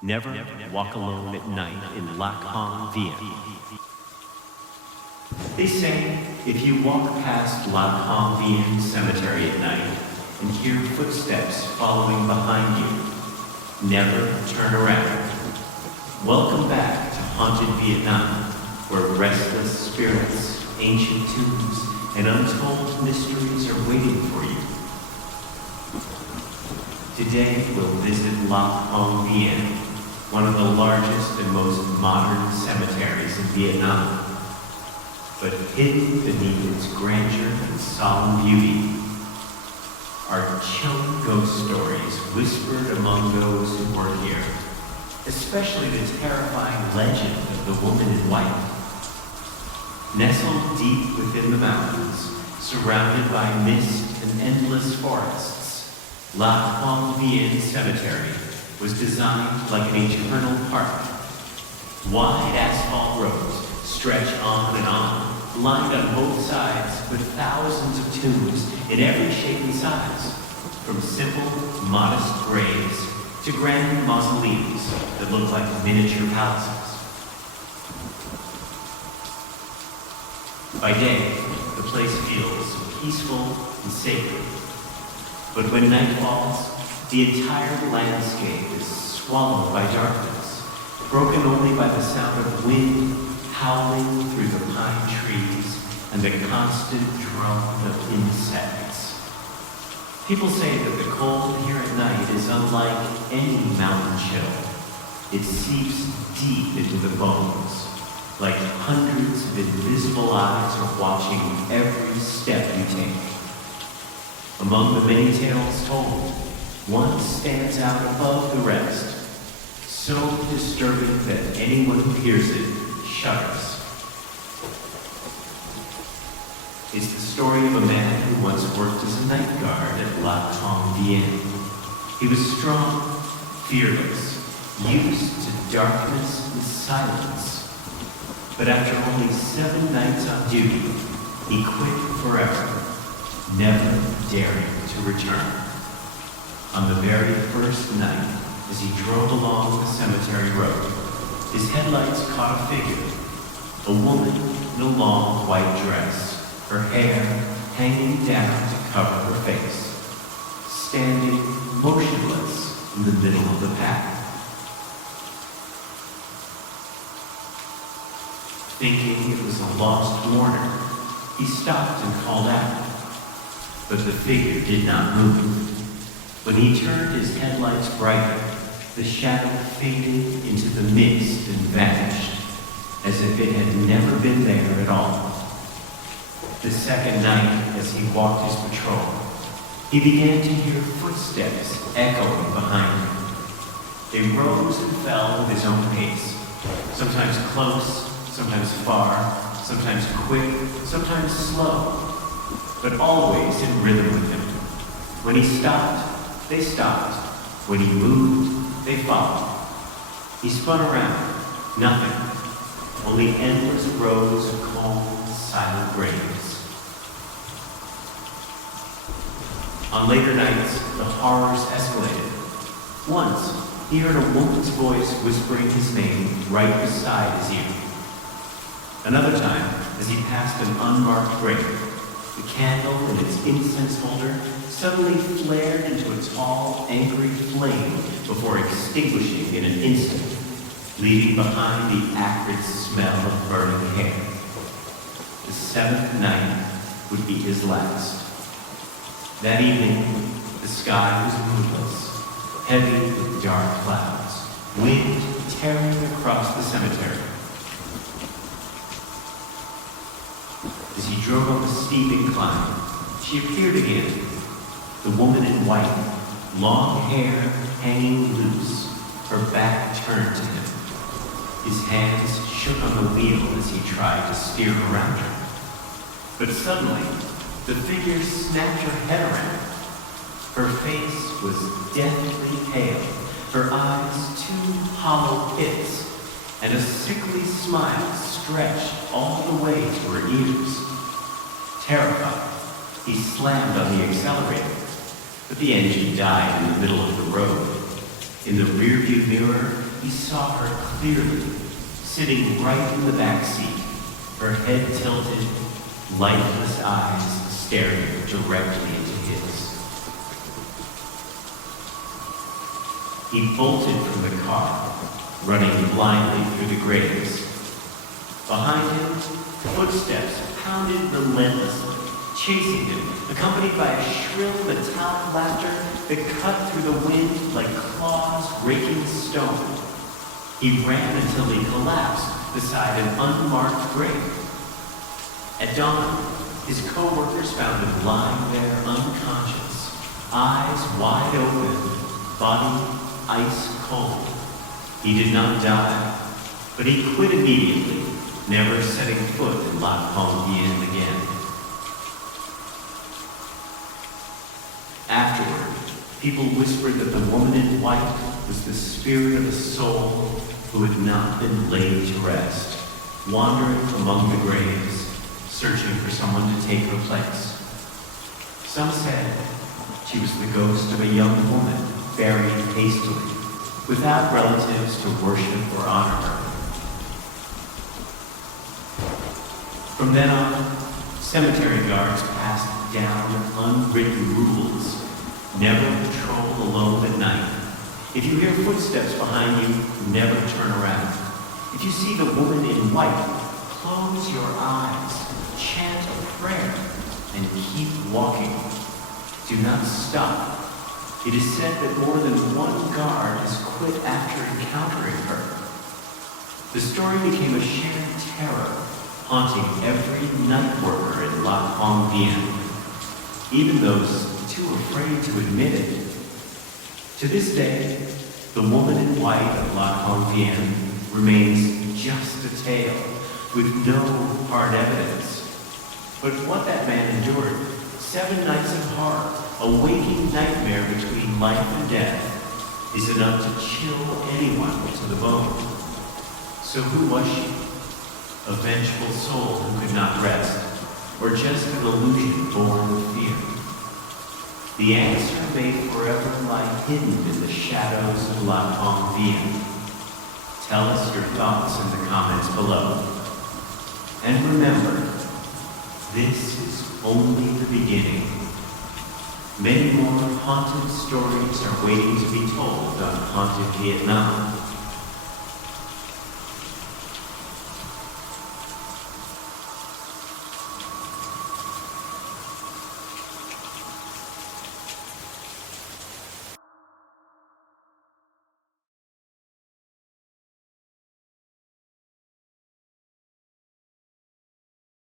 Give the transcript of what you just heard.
Never walk alone at night in Lac Hong Vien. They say if you walk past Lac Hong Vien Cemetery at night and hear footsteps following behind you, never turn around. Welcome back to haunted Vietnam, where restless spirits, ancient tombs, and untold mysteries are waiting for you. Today we'll visit Lac Hong Vien, one of the largest and most modern cemeteries in Vietnam. But hidden beneath its grandeur and solemn beauty are chilling ghost stories whispered among those who work here, especially the terrifying legend of the woman in white. Nestled deep within the mountains, surrounded by mist and endless forests, Lac Hong Vien Cemetery was designed like an eternal park. Wide asphalt roads stretch on and on, lined on both sides with thousands of tombs in every shape and size, from simple, modest graves to grand mausoleums that look like miniature palaces. By day, the place feels peaceful and sacred. But when night falls, the entire landscape is swallowed by darkness, broken only by the sound of wind howling through the pine trees and the constant drone of insects. People say that the cold here at night is unlike any mountain chill. It seeps deep into the bones, like hundreds of invisible eyes are watching every step you take. Among the many tales told, one stands out above the rest, so disturbing that anyone who hears it shudders. It's the story of a man who once worked as a night guard at Lac Hong Vien. He was strong, fearless, used to darkness and silence. But after only 7 nights on duty, he quit forever, never daring to return. On the very first night, as he drove along the cemetery road, his headlights caught a figure, a woman in a long white dress, her hair hanging down to cover her face, standing motionless in the middle of the path. Thinking it was a lost mourner, he stopped and called out, but the figure did not move. When he turned his headlights brighter, the shadow faded into the mist and vanished, as if it had never been there at all. The second night, as he walked his patrol, he began to hear footsteps echoing behind him. They rose and fell with his own pace, sometimes close, sometimes far, sometimes quick, sometimes slow, but always in rhythm with him. When he stopped, they stopped. When he moved, they followed. He spun around. Nothing. Only endless rows of cold, silent graves. On later nights, the horrors escalated. Once, he heard a woman's voice whispering his name right beside his ear. Another time, as he passed an unmarked grave, the candle in its incense holder suddenly flared into a tall, angry flame before extinguishing in an instant, leaving behind the acrid smell of burning hair. The 7th night would be his last. That evening, the sky was moonless, heavy with dark clouds, wind tearing across the cemetery. As he drove up a steep incline, she appeared again, the woman in white, long hair hanging loose, her back turned to him. His hands shook on the wheel as he tried to steer around her. But suddenly, the figure snapped her head around. Her face was deathly pale, her eyes 2 hollow pits, and a sickly smile stretched all the way to her ears. Terrified, he slammed on the accelerator, but the engine died in the middle of the road. In the rearview mirror, he saw her clearly, sitting right in the back seat, her head tilted, lifeless eyes staring directly into his. He bolted from the car, running blindly through the graves. Behind him, footsteps pounded relentlessly, chasing him, accompanied by a shrill metallic laughter that cut through the wind like claws raking stone. He ran until he collapsed beside an unmarked grave. At dawn, his co-workers found him lying there unconscious, eyes wide open, body ice cold. He did not die, but he quit immediately, never setting foot in Lac Hong Vien again. Afterward, people whispered that the woman in white was the spirit of a soul who had not been laid to rest, wandering among the graves, searching for someone to take her place. Some said she was the ghost of a young woman buried hastily, without relatives to worship or honor her. From then on, cemetery guards passed down unwritten rules. Never patrol alone at night. If you hear footsteps behind you, never turn around. If you see the woman in white, close your eyes, chant a prayer, and keep walking. Do not stop. It is said that more than one guard has quit after encountering her. The story became a shared terror, haunting every night worker in Lac Hong Vien, even those too afraid to admit it. To this day, the woman in white of Lac Hong Vien remains just a tale, with no hard evidence. But what that man endured, 7 nights of horror, a waking nightmare between life and death, is enough to chill anyone to the bone. So who was she? A vengeful soul who could not rest, or just an illusion born of fear? The answer may forever lie hidden in the shadows of Lac Hong Vien. Tell us your thoughts in the comments below. And remember, this is only the beginning. Many more haunted stories are waiting to be told on Haunted Vietnam.